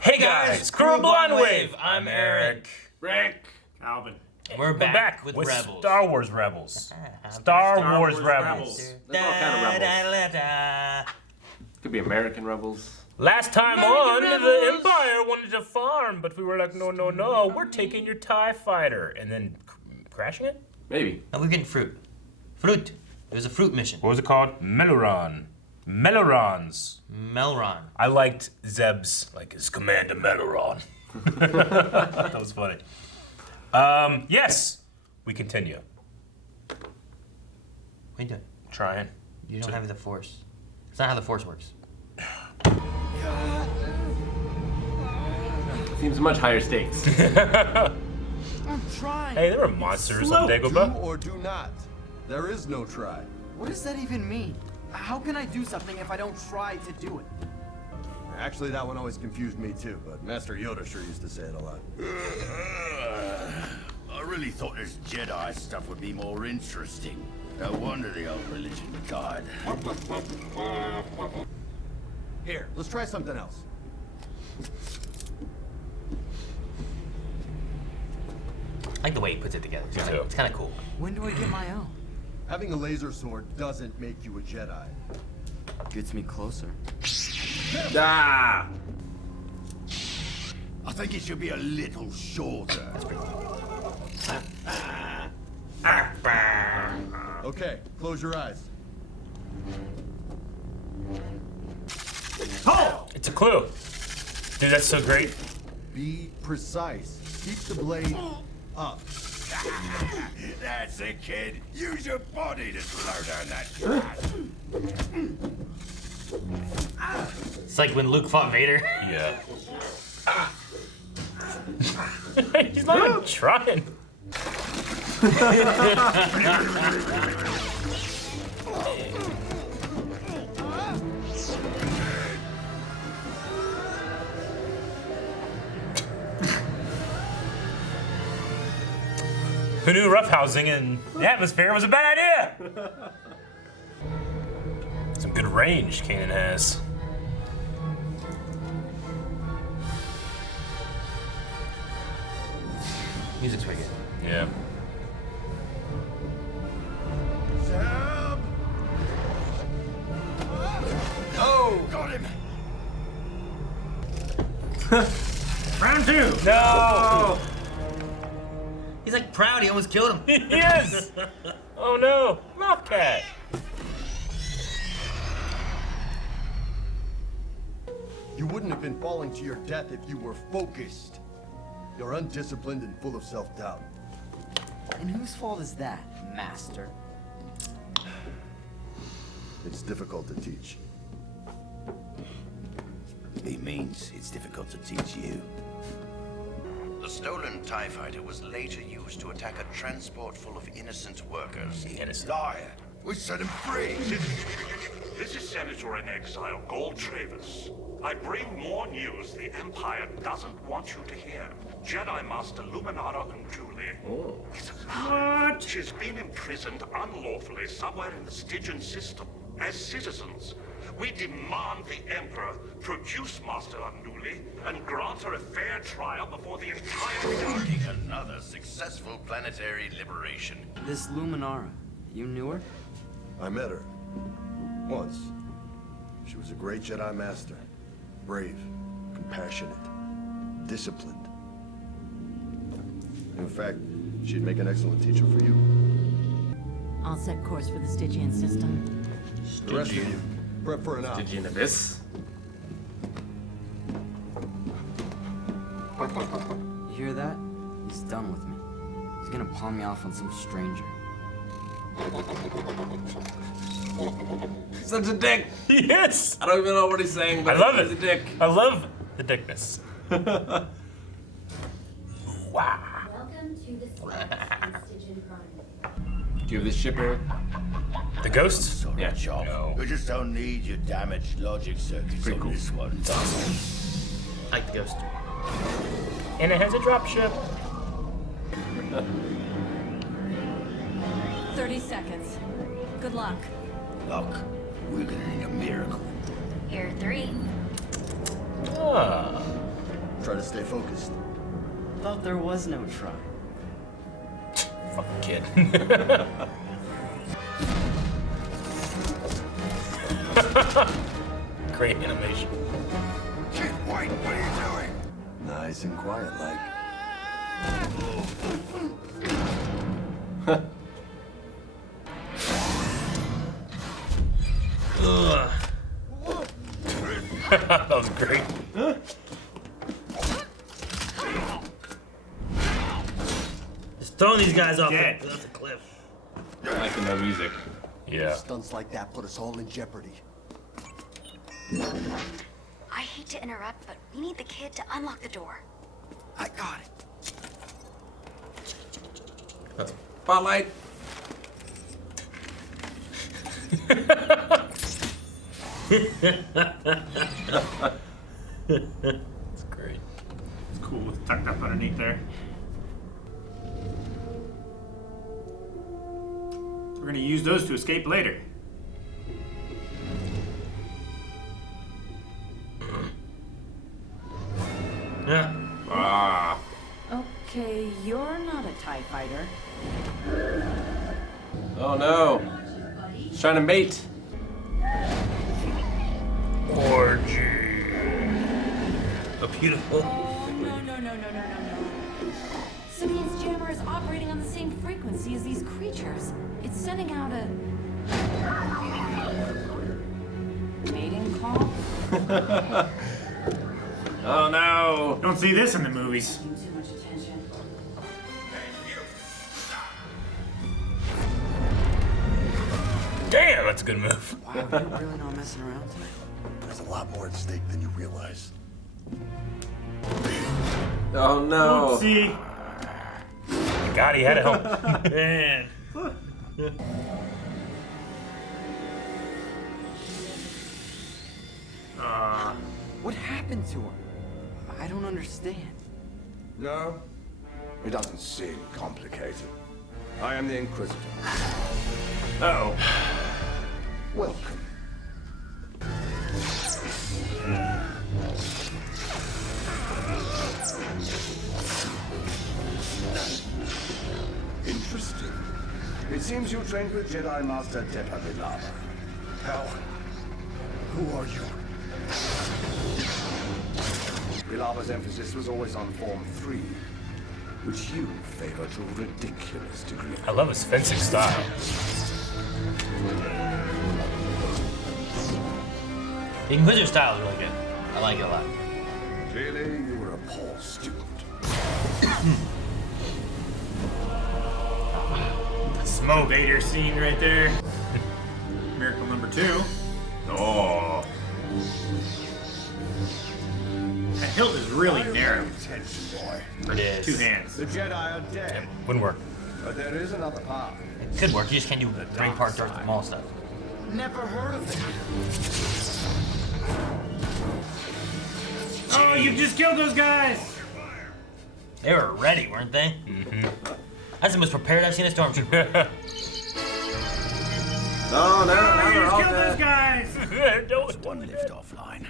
Hey guys, Crew Blonde Wave. I'm Eric. Rick. Calvin. We're back with Rebels. Star Wars Rebels. Star Wars Rebels. There's all kind of rebels. Could be American rebels. Last time on, the Empire wanted to farm, but we were like, no, no, no, we're taking your TIE fighter. And then crashing it? Maybe. And we're getting fruit. Fruit. It was a fruit mission. What was it called? Meluron. Melurons. Melron. I liked Zeb's, like his Commander Meluron. That was funny. Yes, we continue. What are you doing? Trying. You don't have the Force. It's not how the Force works. Seems much higher stakes. I'm trying. Hey, there were monsters on Do Dagobah. or do not. There is no try. What does that even mean? How can I do something if I don't try to do it? Actually, that one always confused me too, but Master Yoda sure used to say it a lot. I really thought this Jedi stuff would be more interesting. No wonder the old religion died. Here, let's try something else. I like the way he puts it together. Me too. It's kind of cool. When do I get my own? Having a laser sword doesn't make you a Jedi. Gets me closer. Ah! I think it should be a little shorter. Okay, close your eyes. Oh! It's a clue. Dude, that's so great. Be precise. Keep the blade up. That's it, kid. Use your body to slow down that trash. It's like when Luke fought Vader. Yeah. He's not even trying. Who knew roughhousing in the atmosphere was a bad idea? Some good range Kanan has. Music's wicked. Yeah. Oh, got him. Round two! No! He's like proud he almost killed him. Yes! Oh no, Mobcat! You wouldn't have been falling to your death if you were focused. You're undisciplined and full of self-doubt. And whose fault is that, Master? It's difficult to teach. He means it's difficult to teach you. The stolen TIE fighter was later used to attack a transport full of innocent workers. Innocent. Liar. We set him free. This is Senator in Exile, Gold Travis. I bring more news the Empire doesn't want you to hear. Jedi Master Luminara Unduli is alive. She's been imprisoned unlawfully somewhere in the Stygian system. As citizens, we demand the Emperor produce Master Unduli and grant her a fair trial before the entire Marking another successful planetary liberation. This Luminara, you knew her? I met her. Once. She was a great Jedi Master. Brave, compassionate, disciplined. In fact, she'd make an excellent teacher for you. I'll set course for the Stygian system. The rest of you, prep for an op. Did you know this? You hear that? He's done with me. He's gonna pawn me off on some stranger. Such a dick! Yes! I don't even know what he's saying, but I love he's it. a dick. I love the dickness. Wow. Welcome to the Stygian Prime. Do you have this ship, Eric? The ghosts? Yeah. Job. No. We just don't need your damaged logic circuits Pretty on cool. this one. I like the ghost. And it has a dropship. 30 seconds. Good luck. Look, we're gonna need a miracle. Here, 3. Oh, Ah. Try to stay focused. Thought there was no try. Fucking kid. Great animation. Kid White, what are you doing? Nice and quiet like. Ugh. That was great. Just throwing these guys off Dead. the cliff. I like the music. Yeah. Stunts like that put us all in jeopardy. I hate to interrupt, but we need the kid to unlock the door. I got it. That's spotlight. That's great. It's cool. It's tucked up underneath there. We're gonna use those to escape later. Yeah. Ah. Okay, you're not a TIE fighter. Oh no. He's trying to mate. Orgy. A beautiful. Oh, no. Sabine's jammer is operating on the same frequency as these creatures. It's sending out a mating call. Oh no. Don't see this in the movies. Too much attention. Damn, that's a good move. Wow, you're really not messing around tonight? There's a lot more at stake than you realize. Oh no. Oopsie. God, he had it home. Man. What happened to him? I don't understand. No, it doesn't seem complicated. I am the Inquisitor. Uh-oh. Welcome. Interesting. It seems you trained with Jedi Master Vilava. Hell, who are you? Vilava's emphasis was always on Form 3, which you favor to a ridiculous degree. I love his fencing style. The Inquisitor style is really good. I like it a lot. Clearly, you were a poor student. Smoke Vader scene right there. Miracle number 2. Oh. That hilt is really narrow. Attention, boy. It is. 2 hands. The Jedi are dead, Wouldn't work. but there is another path. It could work. You just can't do brain part Darth Maul stuff. Never heard of it. Oh, you just killed those guys! They were ready, weren't they? Mm-hmm. That's the most prepared I've seen a stormtrooper. Oh, no, now You they're just all killed those Uh, guys! One lift offline.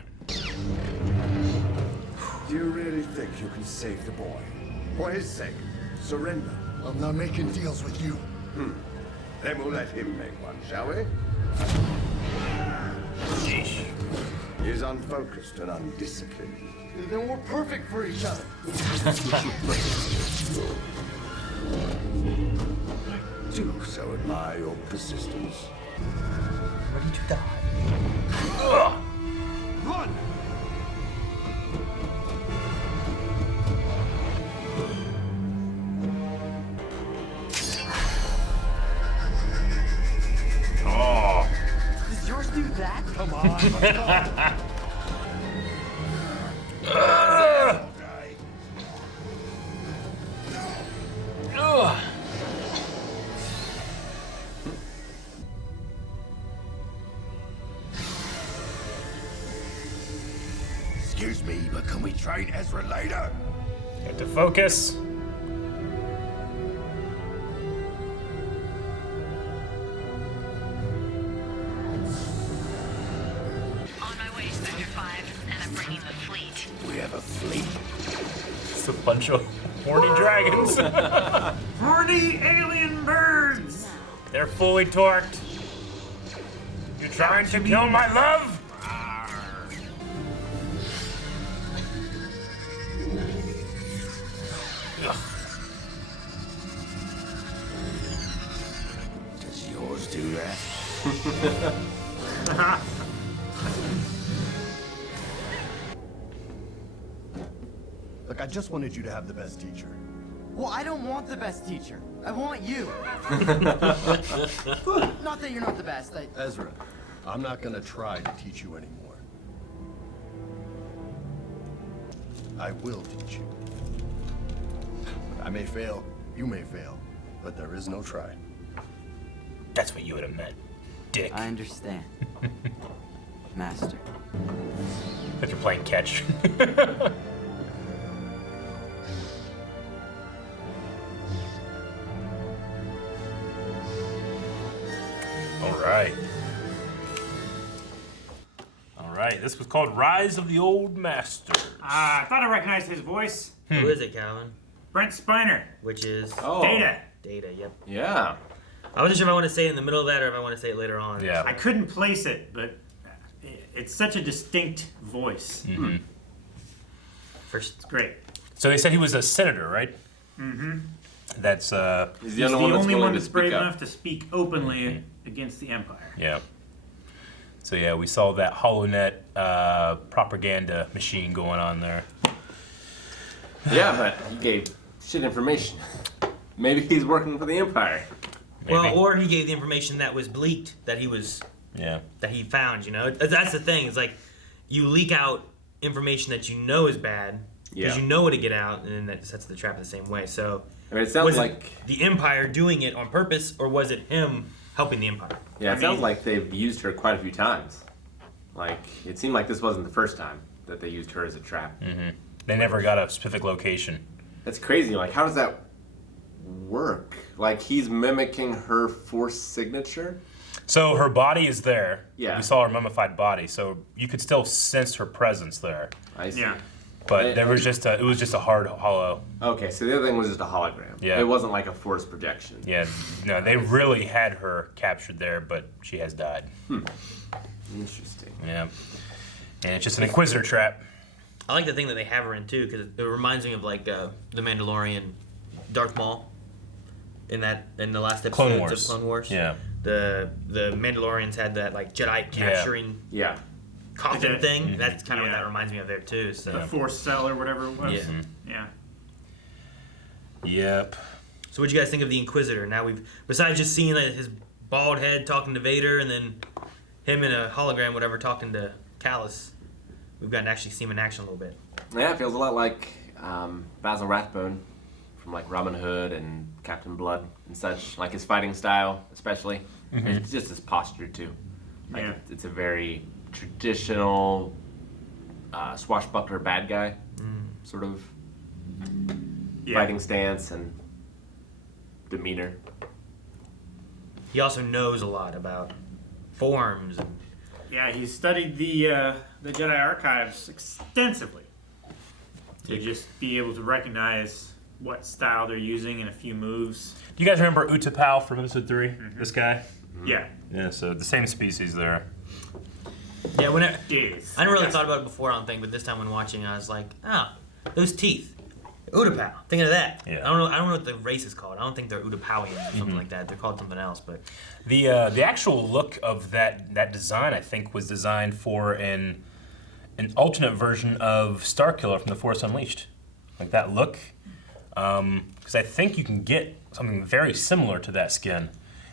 Do you really think you can save the boy? For his sake, surrender. I'm not making deals with you. Then we'll let him make one, shall we? Sheesh. He is unfocused and undisciplined. Then we're perfect for each other. Do so admire your persistence. Ready to die. Run! Oh. Does yours do that? Come on, let's go. Excuse me, but can we train Ezra later? Have to focus. On my way, Spectre 5, and I'm bringing the fleet. We have a fleet. It's a bunch of horny dragons. Horny alien birds! They're fully torqued. You trying to kill my love? Ugh. Does yours do that? Look, I just wanted you to have the best teacher. Well, I don't want the best teacher. I want you. Not that you're not the best. Ezra, I'm not gonna try to teach you anymore. I will teach you. I may fail, you may fail, but there is no try. That's what you would have meant, dick. I understand. Master. Like you're playing catch. All right, this was called Rise of the Old Masters. I thought I recognized his voice. Who is it, Calvin? Brent Spiner. Which is Data. Data. Yep. Yeah. I wasn't sure if I want to say it in the middle of that or if I want to say it later on. Yeah. I couldn't place it, but it's such a distinct voice. Mm-hmm. First, it's great. So they said he was a senator, right? Mm-hmm. That's He's the only one that's brave up. enough to speak openly against the Empire. yeah. So yeah, we saw that HoloNet propaganda machine going on there. Yeah, but he gave shit information. Maybe he's working for the Empire. Maybe. well, or he gave the information that was leaked that he found. You know, that's the thing. It's like you leak out information that you know is bad because you know what to get out, and then that sets the trap the same way. So, I mean, it sounds was like it the Empire doing it on purpose, or was it him helping the Empire? it sounds like they've used her quite a few times. Like it seemed like this wasn't the first time that they used her as a trap. Mm-hmm. They never got a specific location. That's crazy. Like, how does that work? Like, he's mimicking her force signature? So her body is there. Yeah. We saw her mummified body, so you could still sense her presence there. I see. Yeah. But there was it was just a hard hollow. Okay, so the other thing was just a hologram. Yeah. It wasn't like a force projection. Yeah, no, they really had her captured there, but she has died. Interesting. Yeah. And it's just an Inquisitor trap. I like the thing that they have her in too, because it reminds me of like the Mandalorian, Darth Maul, in the last Clone episodes Wars. of Clone Wars. Yeah. The Mandalorians had that like Jedi capturing Yeah. coffin Okay. thing. That's kind of what Yeah. that reminds me of there too. So The Force Cell or whatever it was. Yeah. Yeah. Yep. So what do you guys think of the Inquisitor? Now besides just seeing like, his bald head talking to Vader, and then him in a hologram, whatever, talking to Callus, we've gotten to actually see him in action a little bit. Yeah, it feels a lot like Basil Rathbone from like Robin Hood and Captain Blood and such. Like his fighting style, especially. It's just his posture too. Like it's a very traditional swashbuckler bad guy sort of fighting stance and demeanor. He also knows a lot about forms. And Yeah, he studied the Jedi archives extensively to just be able to recognize what style they're using in a few moves. Do you guys remember Utapau from episode 3? This guy? Yeah. Yeah, so the same species there. yeah, I never really Yes. thought about it before, I don't think, but this time when watching, I was like, those teeth. Utapau. Thinking of that. Yeah. I don't know what the race is called. I don't think they're Utapawians or something like that. They're called something else, but The actual look of that design, I think, was designed for an alternate version of Starkiller from The Force Unleashed. Like that look. Because I think you can get something very similar to that skin.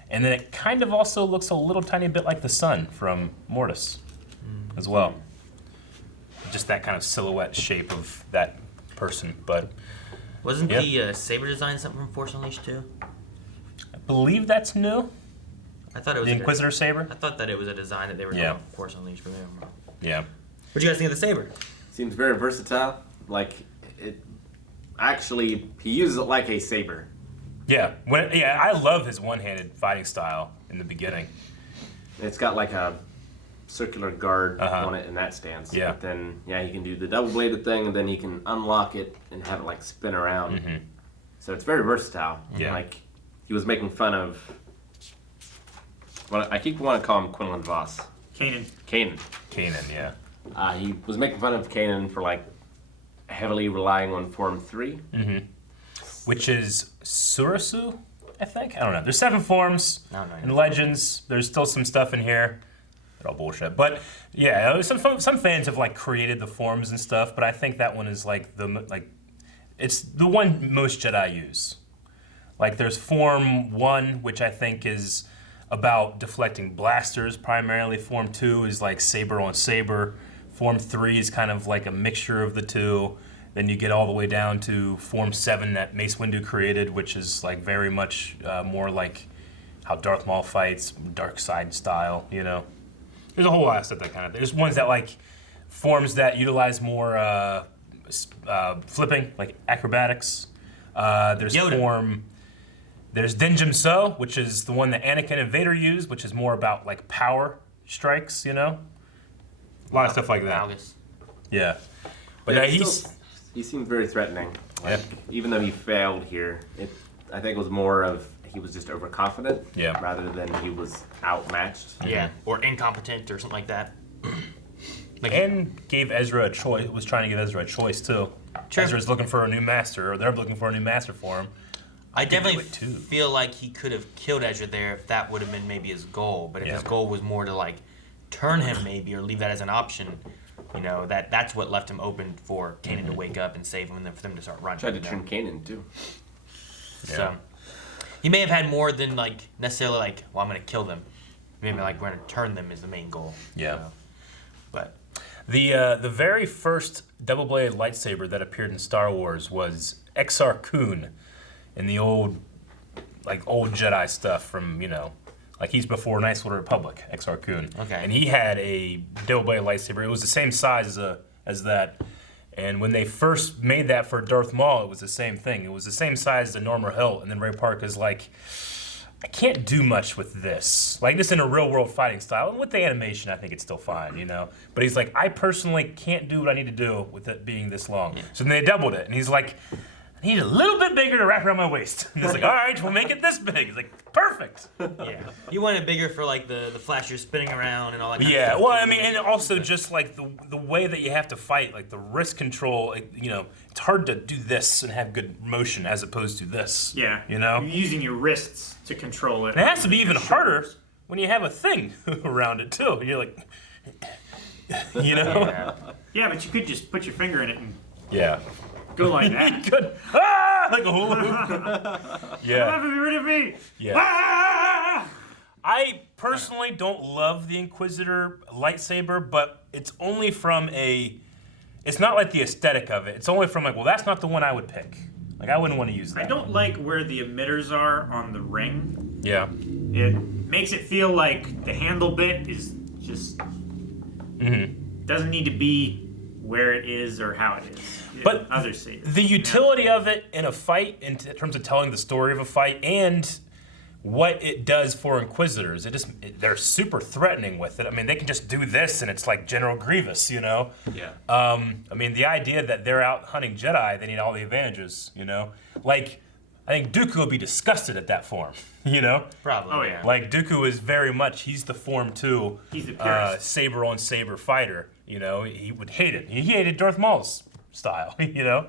And then it kind of also looks a little tiny bit like the sun from Mortis as well. Just that kind of silhouette shape of that person. But wasn't the saber design something from Force Unleashed too? I believe that's new. I thought it was The Inquisitor saber? I thought that it was a design that they were doing for Force Unleashed, but maybe I'm wrong. Yeah. What do you guys think of the saber? Seems very versatile. Like it actually he uses it like a saber. Yeah. I love his one-handed fighting style in the beginning. It's got like a circular guard on it in that stance. Yeah. But then, he can do the double-bladed thing, and then he can unlock it and have it like spin around. So it's very versatile. Yeah. Like he was making fun of. Well, I keep wanting to call him Quinlan Voss. Kanan, yeah. He was making fun of Kanan for like heavily relying on Form 3. Which is Surasu, I think? I don't know. There's 7 forms in Legends. There's still some stuff in here. They're all bullshit. But yeah, some fans have like created the forms and stuff, but I think that one is like it's the one most Jedi use. Like there's Form 1, which I think is about deflecting blasters primarily. Form 2 is like saber on saber. Form 3 is kind of like a mixture of the two. Then you get all the way down to Form 7 that Mace Windu created, which is like very much more like how Darth Maul fights, dark side style, you know. There's a whole lot of stuff that kind of. There's ones that like forms that utilize more flipping, like acrobatics. There's Yoda. There's Denjum So, which is the one that Anakin and Vader used, which is more about like power strikes, you know. A lot of stuff like that. Yeah, but he seemed very threatening. Like, even though he failed here, I think it was more of he was just overconfident rather than he was outmatched. Yeah, or incompetent or something like that. And gave Ezra a choice. Was trying to give Ezra a choice too. True. Ezra's looking for a new master, or they're looking for a new master for him. I definitely feel like he could have killed Ezra there if that would have been maybe his goal. But if his goal was more to like turn him maybe or leave that as an option, you know, that's what left him open for Kanan to wake up and save him and then for them to start running. Tried to turn Kanan too. So he may have had more than like necessarily like, well, I'm gonna kill them. Maybe like we're gonna turn them is the main goal. Yeah. So. But the very first double-bladed lightsaber that appeared in Star Wars was Exar Kun in the old Jedi stuff from, you know, like he's before Knights of the Republic, Exar Kun. Okay. And he had a double-bladed lightsaber. It was the same size as that. And when they first made that for Darth Maul, it was the same thing. It was the same size as the normal hilt. And then Ray Park is like, I can't do much with this. Like this in a real-world fighting style. And with the animation, I think it's still fine, you know? But he's like, I personally can't do what I need to do with it being this long. Yeah. So then they doubled it. And he's like, I need a little bit bigger to wrap around my waist. And it's like, all right, we'll make it this big. It's like, perfect. Yeah. You want it bigger for like the flasher spinning around and all that kind of stuff. Yeah, well, I mean, and also just like the way that you have to fight, like the wrist control, you know, it's hard to do this and have good motion as opposed to this. Yeah. You know? You're using your wrists to control it. And it has to be even harder when you have a thing around it too. You're like, you know? Yeah, but you could just put your finger in it and go like that. Good. Ah! Like a hula hoop. Yeah. Be rid of me. Yeah. Ah! I personally don't love the Inquisitor lightsaber, but it's only from it's not like the aesthetic of it. It's only from like, well, that's not the one I would pick. Like, I wouldn't want to use that. I don't like where the emitters are on the ring. Yeah. It makes it feel like the handle bit is just doesn't need to be where it is or how it is. But others see it, the utility of it in a fight, in terms of telling the story of a fight, and what it does for Inquisitors, they're super threatening with it. I mean, they can just do this, and it's like General Grievous, you know. Yeah. I mean, the idea that they're out hunting Jedi, they need all the advantages, you know. Like, I think Dooku would be disgusted at that form, you know. Probably. Oh yeah. Like Dooku is very much he's the Form 2. He's the purist. Saber on saber fighter. You know, he would hate it. He hated Darth Maul's style, you know?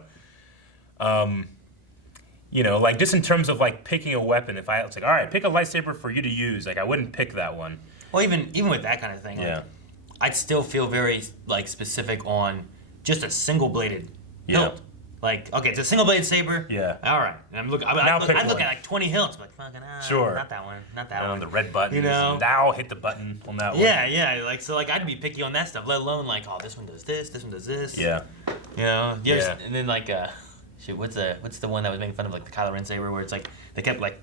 You know, like just in terms of like picking a weapon, if I was like, all right, pick a lightsaber for you to use, like I wouldn't pick that one. Well, even with that kind of thing, like, I'd still feel very like specific on just a single bladed hilt. Like, okay, it's a single bladed saber. Yeah. All right. And I'm looking. I look at like 20 hilts. I'm like, fucking, sure. Not that one. Not that one. The red button. You know. Now hit the button on that one. Yeah. Like so, like I'd be picky on that stuff. Let alone like, oh, this one does this. This one does this. Yeah. You know. And then like, shit, what's the one that was making fun of like the Kylo Ren saber where it's like they kept like,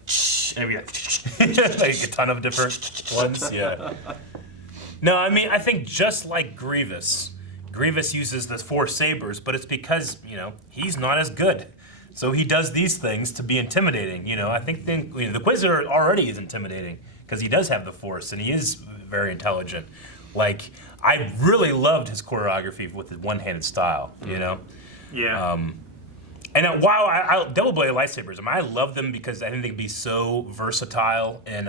and it'd be like a ton of different ones. Yeah. No, I mean I think just like Grievous uses the 4 sabers, but it's because, you know, he's not as good. So he does these things to be intimidating, you know. I think the Inquisitor already is intimidating because he does have the Force and he is very intelligent. Like, I really loved his choreography with his one-handed style, you know? Yeah. And while I double-bladed lightsabers, I love them because I think they can be so versatile in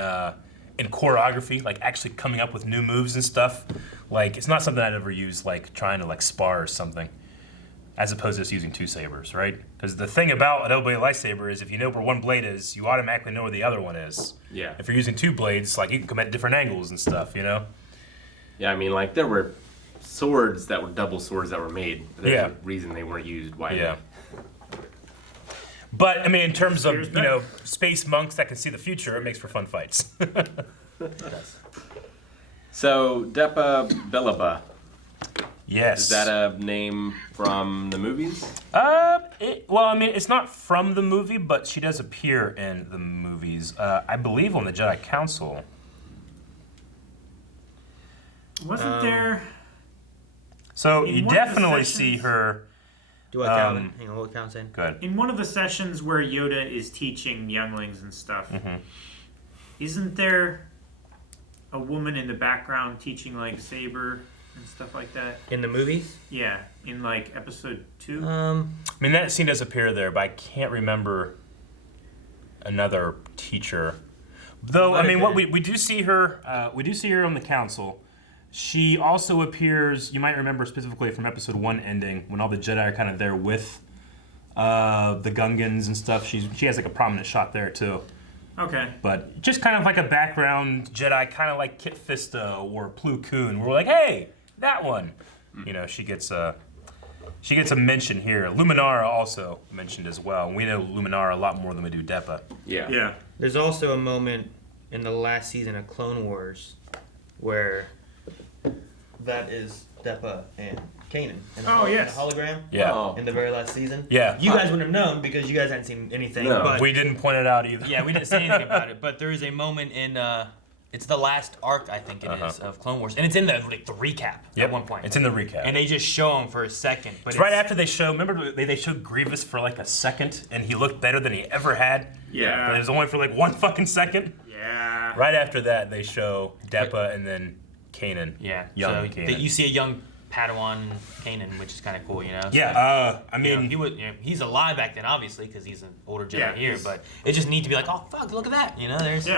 choreography, like actually coming up with new moves and stuff. Like, it's not something I'd ever use, like, trying to, like, spar or something, as opposed to just using 2 sabers, right? Because the thing about a double-bladed lightsaber is if you know where one blade is, you automatically know where the other one is. Yeah. If you're using 2 blades, like, you can come at different angles and stuff, you know? Yeah, I mean, like, there were swords that were double swords that were made. There's Yeah. a reason they weren't used widely. Yeah. But, I mean, in terms of, you know, space monks that can see the future, it makes for fun fights. So, Depa Billaba. Yes. Is that a name from the movies? Well, I mean, it's not from the movie, but she does appear in the movies. I believe on the Jedi Council. Wasn't there... So in you one of the definitely sessions- see her. Do I count it? Hang on, what count saying? Good. In one of the sessions where Yoda is teaching younglings and stuff, isn't there a woman in the background teaching like saber and stuff like that? In the movies? Yeah, in like episode 2. I mean, that scene does appear there, but I can't remember another teacher. Though, I mean, what we do see her, on the council. She also appears, you might remember specifically from episode 1 ending, when all the Jedi are kind of there with the Gungans and stuff. She has like a prominent shot there too. Okay. But just kind of like a background Jedi, kind of like Kit Fisto or Plo Koon. We're like, hey, that one. You know, she gets a mention here. Luminara also mentioned as well. And we know Luminara a lot more than we do Depa. Yeah. There's also a moment in the last season of Clone Wars where that is Depa and Kanan. In a in a hologram. Yeah. In the very last season. Yeah. You guys wouldn't have known because you guys hadn't seen anything. No, but we didn't point it out either. Yeah, we didn't say anything about it. But there is a moment in it's the last arc, I think it is, of Clone Wars, and it's in the recap at one point. It's in the recap, and they just show him for a second. But it's right after they show. Remember, they showed Grievous for like a second, and he looked better than he ever had. Yeah. But it was only for like 1 fucking second. Yeah. Right after that, they show Depa and then Kanan. Yeah. Young so Kanan. you see a young Padawan Kanan, which is kind of cool, you know. Yeah. I mean, he's alive back then, obviously, because he's an older Jedi here. he's- But it just needs to be like, oh fuck, look at that, you know. There's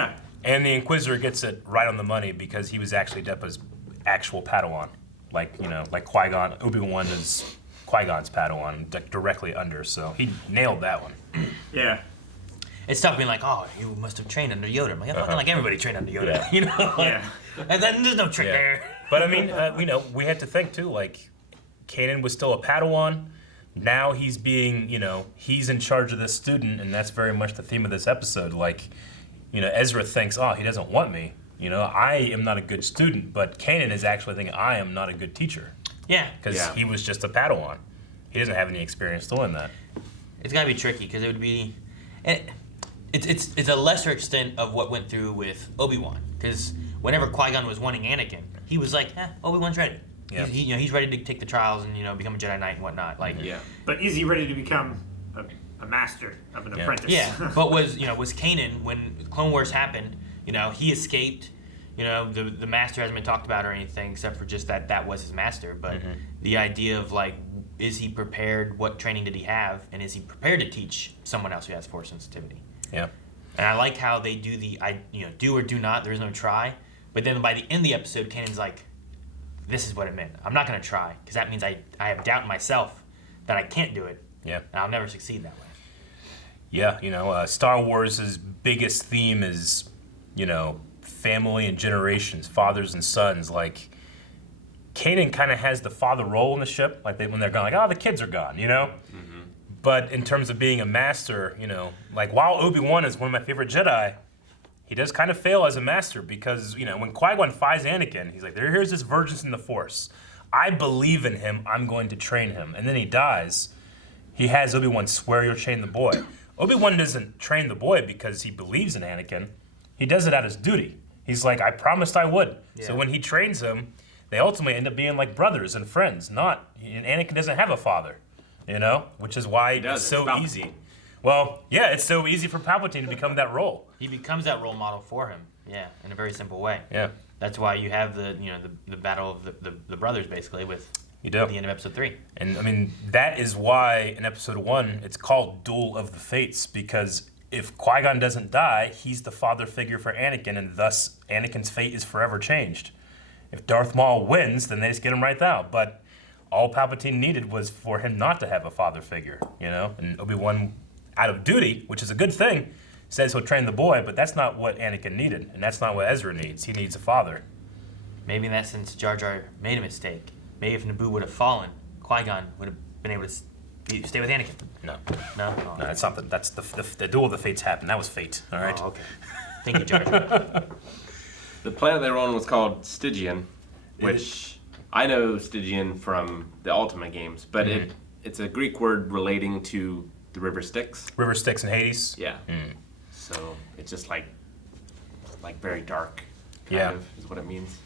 And the Inquisitor gets it right on the money because he was actually Depa's actual Padawan. Like, you know, like Qui-Gon, Obi-Wan is Qui-Gon's Padawan, directly under, so he nailed that one. Yeah. It's tough being like, oh, you must have trained under Yoda. I'm like, fucking like everybody trained under Yoda, Yeah. you know? Yeah. And then there's no trick there. But I mean, you know, we had to think too, like, Kanan was still a Padawan. Now he's being, you know, he's in charge of this student, and that's very much the theme of this episode. Like, you know, Ezra thinks, oh, he doesn't want me. You know, I am not a good student, but Kanan is actually thinking, I am not a good teacher. Yeah. Because he was just a Padawan. He doesn't have any experience doing that. It's gotta be tricky because it would be, it's a lesser extent of what went through with Obi-Wan. Because whenever Qui-Gon was wanting Anakin, he was like, Obi-Wan's ready. Yeah. He's ready to take the trials and become a Jedi Knight and whatnot. Like, But is he ready to become a master of an apprentice? Yeah, but was Kanan when Clone Wars happened? You know, he escaped. You know, the master hasn't been talked about or anything except for just that was his master. But the idea of like, is he prepared? What training did he have? And is he prepared to teach someone else who has Force sensitivity? Yeah. And I like how they do do or do not. There is no try. But then by the end of the episode, Kanan's like, this is what it meant. I'm not going to try because that means I have doubt in myself that I can't do it. Yeah. And I'll never succeed that way. Yeah, you know, Star Wars' biggest theme is, you know, family and generations, fathers and sons. Like, Kanan kind of has the father role in the ship, like when they're gone, like, oh, the kids are gone, you know? But in terms of being a master, you know, like while Obi-Wan is one of my favorite Jedi, he does kind of fail as a master because, you know, when Qui-Gon finds Anakin, he's like, here's this virgin in the Force. I believe in him, I'm going to train him. And then he dies. He has Obi-Wan swear you'll train the boy. Obi-Wan doesn't train the boy because he believes in Anakin. He does it out of duty. He's like, I promised I would. Yeah. So when he trains him, they ultimately end up being like brothers and friends. And Anakin doesn't have a father, you know, which is why it's so easy. Well, yeah, it's so easy for Palpatine to become that role. He becomes that role model for him. Yeah, in a very simple way. Yeah. That's why you have the battle of the brothers basically with the end of episode 3. And I mean, that is why in episode 1 it's called Duel of the Fates, because if Qui-Gon doesn't die, he's the father figure for Anakin, and thus Anakin's fate is forever changed. If Darth Maul wins, then they just get him right out. But all Palpatine needed was for him not to have a father figure, you know? And Obi-Wan, out of duty, which is a good thing, says he'll train the boy, but that's not what Anakin needed, and that's not what Ezra needs. He needs a father. Maybe in that sense, Jar Jar made a mistake. Maybe if Naboo would have fallen, Qui-Gon would have been able to stay with Anakin. No. No? No, that's something. That's the Duel of the Fates happened. That was fate, all right? Oh, okay. Thank you, Jar Jar. The planet they were on was called Stygian, which I know Stygian from the Ultima games, but it's a Greek word relating to the river Styx. River Styx in Hades? Yeah. So it's just like very dark, Yeah. kind of, is what it means.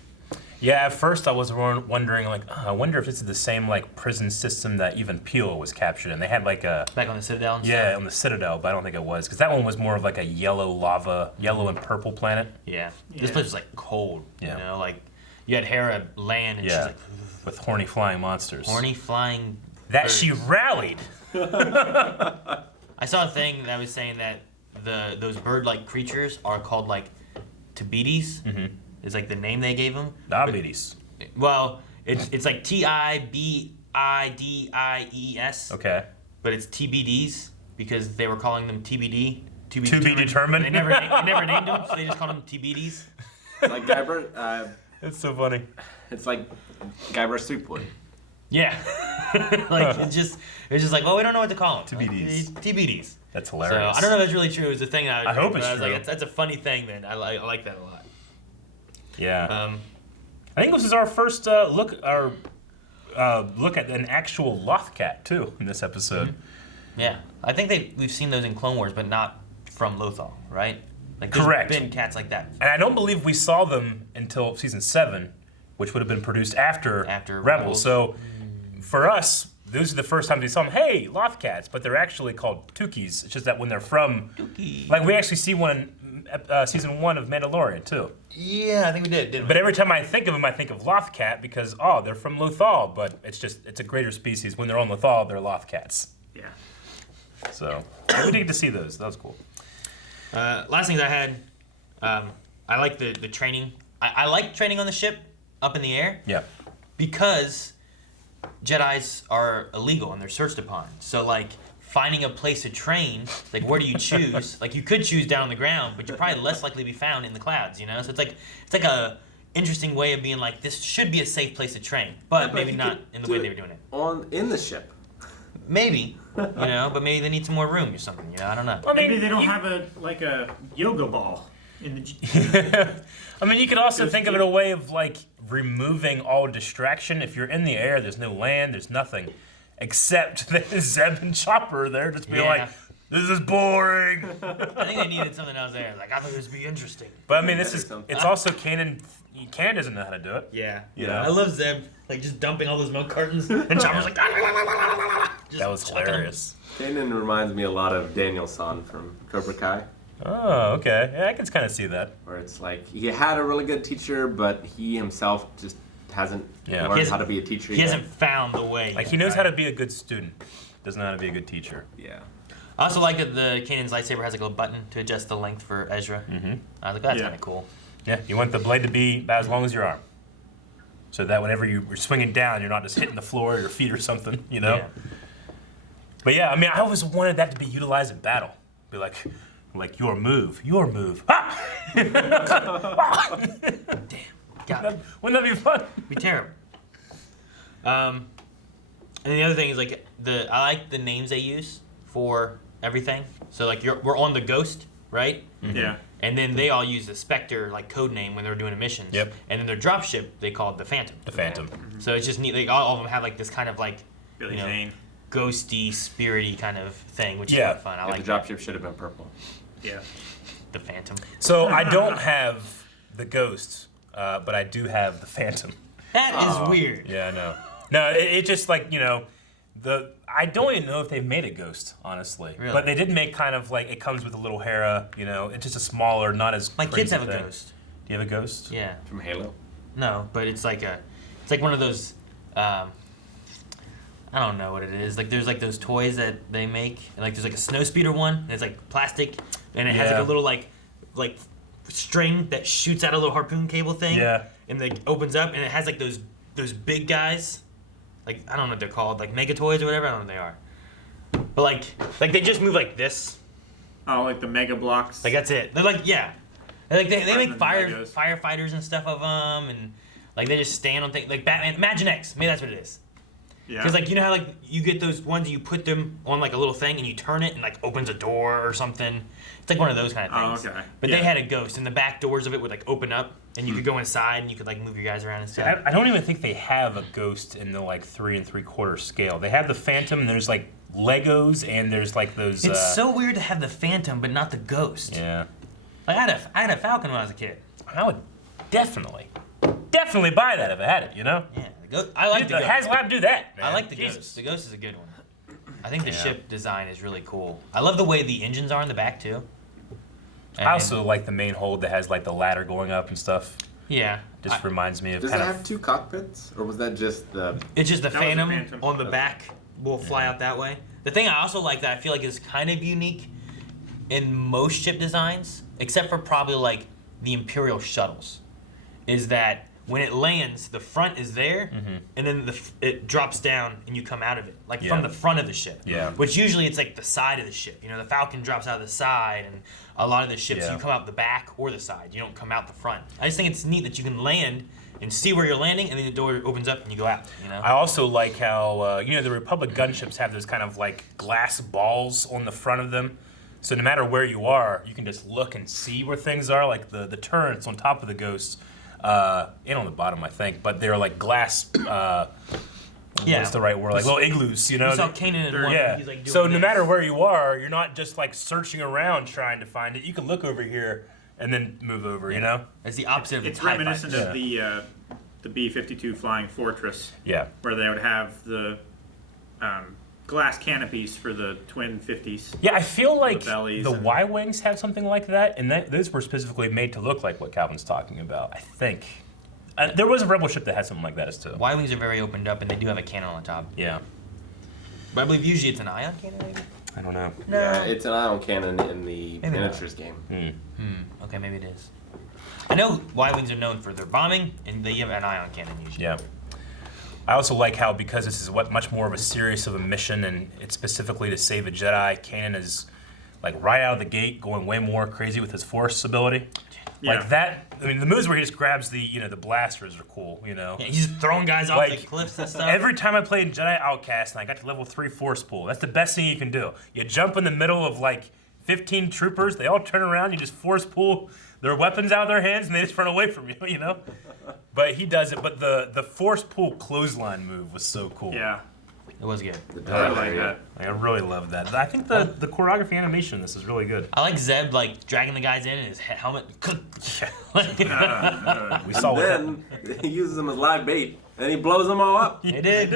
Yeah, at first I was wondering, like, I wonder if this is the same, like, prison system that even Peel was captured in. They had, like, a... Back on the Citadel and Yeah, stuff? on the Citadel, but I don't think it was. Because that one was more of, like, a yellow and purple planet. Yeah. This place was, like, cold, Yeah. you know? Like, you had Hera land, and she's like... With horny flying monsters. Horny flying... That birds. she rallied! I saw a thing that was saying that those bird-like creatures are called, like, Tibetes. Is like the name they gave them. Diabetes. Well, it's like Tibidiees. Okay. But it's TBDs because they were calling them TBD. To be determined. They never named them, so they just called them TBDs. It's like Guybrush. It's so funny. It's like Guybrush Threepwood. Yeah. Like it's just like, well, we don't know what to call them. TBDs. TBDs. That's hilarious. So I don't know if that's really true. It's a thing that I hope it's was true. like, that's a funny thing, man. I like that a lot. Yeah. I think this is our first look at an actual Lothcat too in this episode. Yeah, I think we've seen those in Clone Wars, but not from Lothal, right? Like there's Correct. been cats like that. And I don't believe we saw them until season 7, which would have been produced after Rebels. So for us, those are the first times we saw them. Hey, Lothcats, but they're actually called Tukis. It's just that when they're from, like we actually see one. Season 1 of Mandalorian too. Yeah, I think we did, didn't we? But every time I think of them, I think of Lothcat because they're from Lothal, but it's a greater species. When they're on Lothal, they're Lothcats. Yeah. So we did get to see those. That was cool. Last things I had, I like the training. I like training on the ship up in the air. Yeah. Because Jedis are illegal and they're searched upon. So like finding a place to train, like where do you choose? Like you could choose down on the ground, but you're probably less likely to be found in the clouds, you know? So it's like a interesting way of being like, this should be a safe place to train, but maybe not in the way they were doing it. In the ship. Maybe, you know, but maybe they need some more room or something, you know? I don't know. Well, maybe they don't have a yoga ball in the. I mean, you could also think of it a way of like removing all distraction. If you're in the air, there's no land, there's nothing. Except that Zeb and Chopper there just be like, this is boring. I think they needed something else there. Like, I thought this would be interesting. But I mean, it's also canon. Canon doesn't know how to do it. Yeah. You know? I love Zeb, like, just dumping all those milk cartons, and Chopper's like, that was hilarious. Kanan reminds me a lot of Daniel-san from Cobra Kai. Oh, okay. Yeah, I can kind of see that. Where it's like, he had a really good teacher, but he himself just hasn't learned how to be a teacher yet. He hasn't found the way. Like, he knows how to be a good student. Doesn't know how to be a good teacher. Yeah. I also like that the Kanan's lightsaber has like a little button to adjust the length for Ezra. Mm-hmm. I was like, that's kind of cool. Yeah, you want the blade to be about as long as your arm. So that whenever you're swinging down, you're not just hitting the floor or your feet or something, you know? Yeah. But yeah, I mean, I always wanted that to be utilized in battle. Be like your move. Ah! Damn. Wouldn't that be fun? Be terrible. And the other thing is like I like the names they use for everything. So like we're on the Ghost, right? Mm-hmm. Yeah. And then they all use the Spectre like code name when they were doing emissions. Yep. And then their dropship they called the Phantom. The Phantom. Mm-hmm. So it's just neat. Like all of them have like this kind of like Billy Zane, ghosty, spirity kind of thing, which is kind of fun. I like the dropship should have been purple. Yeah. The Phantom. So I don't have the Ghost, but I do have the Phantom. That is weird. Yeah, I know. No, it just like, you know, I don't even know if they've made a ghost, honestly. Really? But they did make kind of like, it comes with a little Hera, you know, it's just a smaller, not as My kids crazy have a thing. ghost. Do you have a ghost? Yeah. From Halo? No, but it's like one of those, I don't know what it is. Like there's like those toys that they make, and like there's like a snow speeder one, and it's like plastic, and it has like a little like string that shoots out a little harpoon cable thing. Yeah. And like opens up, and it has like those big guys, like I don't know what they're called, like mega toys or whatever. I don't know what they are. But like they just move like this. Oh, like the mega blocks. Like that's it. They're like Like they make Legos. firefighters and stuff of them, and like they just stand on things like Batman, Imagine X. Maybe that's what it is. Yeah. Because like you know how like you get those ones, you put them on like a little thing and you turn it and like opens a door or something. It's like one of those kind of things. Oh, okay. But Yeah. they had a ghost, and the back doors of it would like open up, and you could go inside and you could like move your guys around and stuff. I don't even think they have a ghost in the like 3 3/4 scale. They have the Phantom, and there's like Legos, and there's like those. It's so weird to have the Phantom, but not the ghost. Yeah. Like I had a Falcon when I was a kid. I would definitely buy that if I had it, you know? Yeah, I like the ghost. HasLab do that, man. I like the Jesus. ghost. The ghost is a good one. I think the ship design is really cool. I love the way the engines are in the back too. I also like the main hold that has like the ladder going up and stuff. Yeah. Just reminds me of Does kind it of. have 2 cockpits, or was that just the? It's just the That was the Phantom, Phantom. on the back will fly out that way. The thing I also like that I feel like is kind of unique in most ship designs, except for probably like the Imperial shuttles, is that when it lands, the front is there, and then it drops down and you come out of it, like from the front of the ship. Yeah. Which usually it's like the side of the ship. You know, the Falcon drops out of the side, and a lot of the ships you come out the back or the side. You don't come out the front. I just think it's neat that you can land and see where you're landing, and then the door opens up and you go out. You know. I also like how you know the Republic gunships have those kind of like glass balls on the front of them, so no matter where you are, you can just look and see where things are. Like the turrets on top of the Ghosts, and on the bottom, I think, but they're like glass. What's the right word? Like little igloos, you know. You saw Kanan in one. Yeah. He's like doing So no this. matter where you are, you're not just like searching around trying to find it. You can look over here and then move over. You know. It's the opposite of the It's TIE reminiscent fighters. of the B-52 Flying Fortress. Yeah. Where they would have the glass canopies for the twin 50s. Yeah, I feel like bellies the and- Y-wings have something like that, and those were specifically made to look like what Calvin's talking about. I think there was a Rebel ship that had something like that as too. Y-wings are very opened up, and they do have a cannon on top. Yeah. But I believe usually it's an ion cannon, maybe? I don't know. No. Yeah, it's an ion cannon in the Maybe not. miniatures game. Okay, maybe it is. I know Y-wings are known for their bombing, and they have an ion cannon usually. Yeah. I also like how, because this is much more of a serious of a mission, and it's specifically to save a Jedi, Kanan is like right out of the gate going way more crazy with his Force ability. Yeah. Like that. I mean, the moves where he just grabs the the blasters are cool. You know. Yeah, he's just throwing guys off the cliffs and stuff. Every time I played Jedi Outcast and I got to level 3 Force Pull, that's the best thing you can do. You jump in the middle of like 15 troopers, they all turn around, you just Force Pull their weapons out of their hands and they just run away from you, you know? But he does it, but the Force Pull clothesline move was so cool. Yeah. It was good. I like that. I really love that. I think the choreography animation in this is really good. I like Zeb like dragging the guys in and his helmet. We saw what Then he uses them as live bait, and he blows them all up. He did.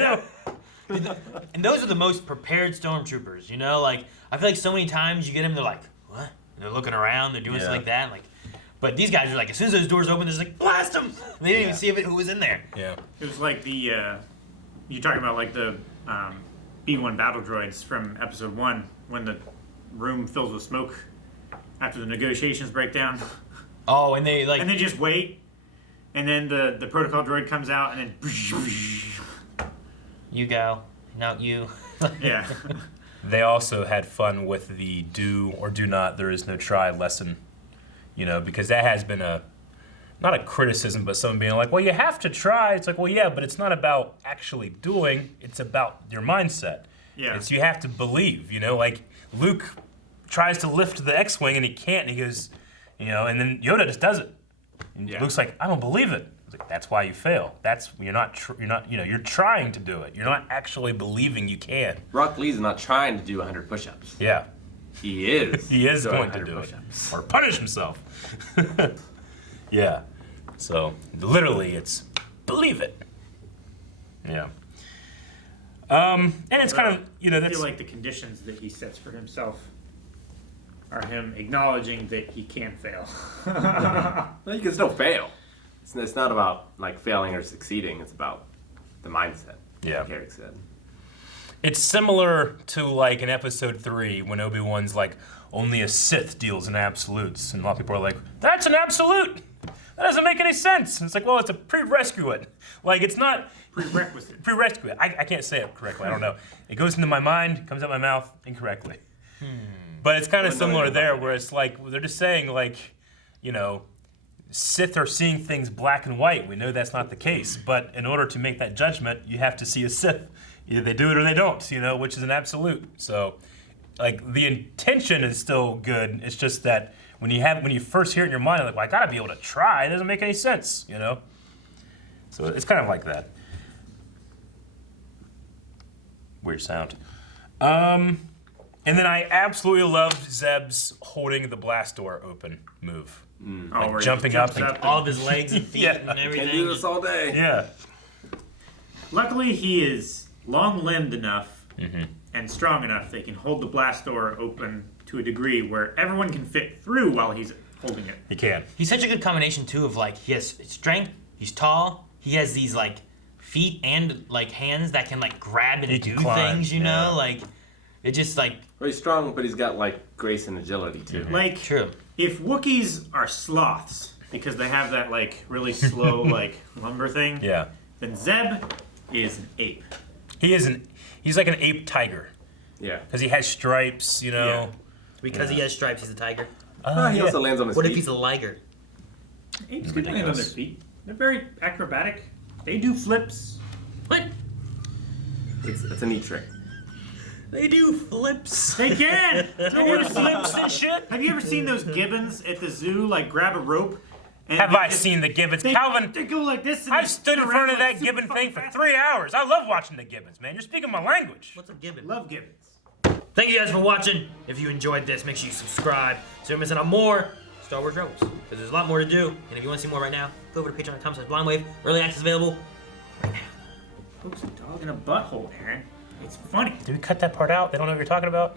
And those are the most prepared stormtroopers, you know? Like, I feel like so many times you get them, they're like, what? And they're looking around, they're doing stuff like that. Like, but these guys are like, as soon as those doors open, they're just like, blast them! They didn't even see who was in there. Yeah. It was like the, you're talking about like the B-1 battle droids from episode 1 when the room fills with smoke after the negotiations break down. Oh, and they like... And they just wait, and then the protocol droid comes out, and then... You go. No, you. Yeah. They also had fun with the do or do not, there is no try lesson, because that has been not a criticism, but someone being like, well, you have to try. It's like, well, yeah, but it's not about actually doing, it's about your mindset. Yeah. It's you have to believe, like Luke tries to lift the X-Wing and he can't, and he goes, and then Yoda just does it. And Luke's like, I don't believe it. It's like, that's why you fail. You're trying to do it. You're not actually believing you can. Rock Lee's not trying to do 100 push-ups. Yeah. He is. He is doing going to 100 do push-ups. it. Or punish himself. Yeah. So, literally, it's believe it. Yeah. And it's kind of, you know, I that's feel like the conditions that he sets for himself are him acknowledging that he can fail. Well, you can still fail. It's not about like failing or succeeding. It's about the mindset. Yeah. Like Eric said. It's similar to like in episode 3 when Obi-Wan's like, only a Sith deals in absolutes. And a lot of people are like, that's an absolute! That doesn't make any sense. And it's like, well, it's a prerequisite. Like, it's not... Prerequisite. Prerequisite. I can't say it correctly. I don't know. It goes into my mind, comes out my mouth incorrectly. But it's kind of similar there where it's like, they're just saying like, you know, Sith are seeing things black and white. We know that's not the case. But in order to make that judgment, you have to see a Sith. Either they do it or they don't, you know, which is an absolute. So, like, the intention is still good. It's just that when you first hear it in your mind, like, well, I gotta be able to try. It doesn't make any sense, you know? So it's kind of like that. Weird sound. And then I absolutely loved Zeb's holding the blast door open move. Like jumping up and all of his legs and feet and everything. Can't do this all day. Yeah. Luckily, he is long-limbed enough and strong enough they can hold the blast door open to a degree where everyone can fit through while he's holding it. He can. He's such a good combination too of like he has strength, he's tall, he has these like feet and like hands that can like grab and do things, you know, like it just like. Well, he's strong, but he's got like grace and agility too. Like true. If Wookiees are sloths because they have that like really slow like lumber thing, then Zeb is an ape. He's like an ape tiger. Yeah. Because he has stripes, you know. Yeah. Because he has stripes, he's a tiger. He also lands on his feet. What if he's a liger? Apes can land on their feet. They're very acrobatic. They do flips. What? It's a neat trick. They do flips. They can. Have you ever seen flips and shit? Have you ever seen those gibbons at the zoo like grab a rope? And Have I seen the gibbons? Calvin, they go like this. And I've they stood in spin front of around that like gibbon super thing for fucking 3 hours. I love watching the gibbons, man. You're speaking my language. What's a gibbon? Love gibbons. Thank you guys for watching. If you enjoyed this, make sure you subscribe so you're missing out more Star Wars Rebels. Because there's a lot more to do. And if you want to see more right now, go over to patreon.com/blindwave. Early access available right now. Pokes a dog in a butthole, Aaron. It's funny. Did we cut that part out? They don't know what you're talking about?